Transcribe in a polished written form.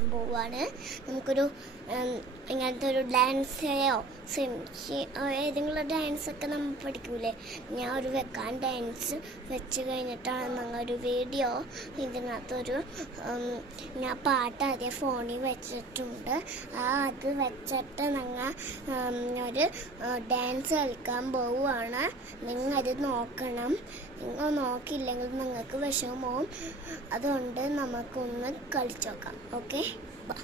കളിക്കാൻ പോവുകയാണ്. നമുക്കൊരു ഇങ്ങനത്തെ ഒരു ഡാൻസോ ഏതെങ്കിലും ഡാൻസൊക്കെ നമ്മൾ പഠിക്കൂലേ, ഞാൻ ഒരു വെക്കാൻ ഡാൻസ് വെച്ച് കഴിഞ്ഞിട്ടാണ് ഞങ്ങളൊരു വീഡിയോ ഇതിനകത്തൊരു ഞാൻ പാട്ട് ആദ്യം ഫോണിൽ വെച്ചിട്ടുണ്ട്. അത് വെച്ചിട്ട് ഞങ്ങൾ ഒരു ഡാൻസ് കളിക്കാൻ പോവുകയാണ്. നിങ്ങളത് നോക്കണം. നിങ്ങൾ നോക്കിയില്ലെങ്കിൽ നിങ്ങൾക്ക് വിഷമവും. അതുകൊണ്ട് നമുക്കൊന്ന് കളിച്ചു നോക്കാം. ഓക്കെ, ബാ.